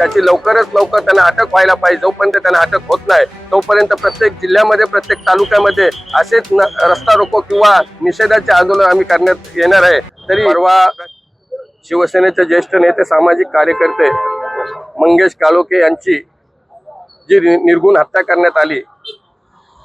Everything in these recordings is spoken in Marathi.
त्याची लवकरात लवकर त्यांना अटक व्हायला पाहिजे। जोपर्यंत त्यांना अटक होत नाही तोपर्यंत प्रत्येक जिल्ह्यामध्ये प्रत्येक तालुक्यामध्ये असेच रस्ता रोको किंवा निषेधाचे आंदोलन आम्ही करण्यात येणार आहे। तरी परवा शिवसेनेचे ज्येष्ठ नेते सामाजिक कार्यकर्ते मंगेश कालोखे यांची जी निर्गुण हत्या करण्यात आली,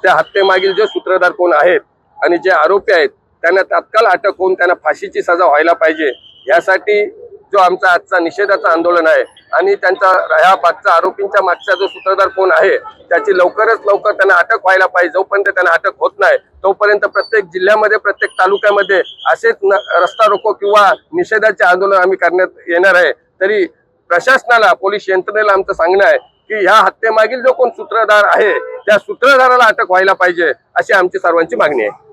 त्या हत्येमागील जे सूत्रधार कोण आहेत आणि जे आरोपी आहेत त्यांना तात्काळ अटक होऊन त्यांना फाशीची सजा व्हायला पाहिजे। यासाठी जो आमचा आजचा निषेधाचा आंदोलन आहे आणि त्यांचा ह्या मागचा आरोपींच्या मागचा जो सूत्रधार कोण आहे त्याची लवकरात लवकर त्यांना अटक व्हायला पाहिजे। जोपर्यंत त्यांना अटक होत नाही तोपर्यंत प्रत्येक जिल्ह्यामध्ये प्रत्येक तालुक्यामध्ये असेच रस्ता रोको किंवा निषेधाचे आंदोलन आम्ही करण्यात येणार आहे। तरी प्रशासनाला, पोलीस यंत्रणेला आमचं सांगणं आहे की ह्या हत्येमागील जो कोण सूत्रधार आहे त्या सूत्रधाराला अटक व्हायला पाहिजे अशी आमची सर्वांची मागणी आहे।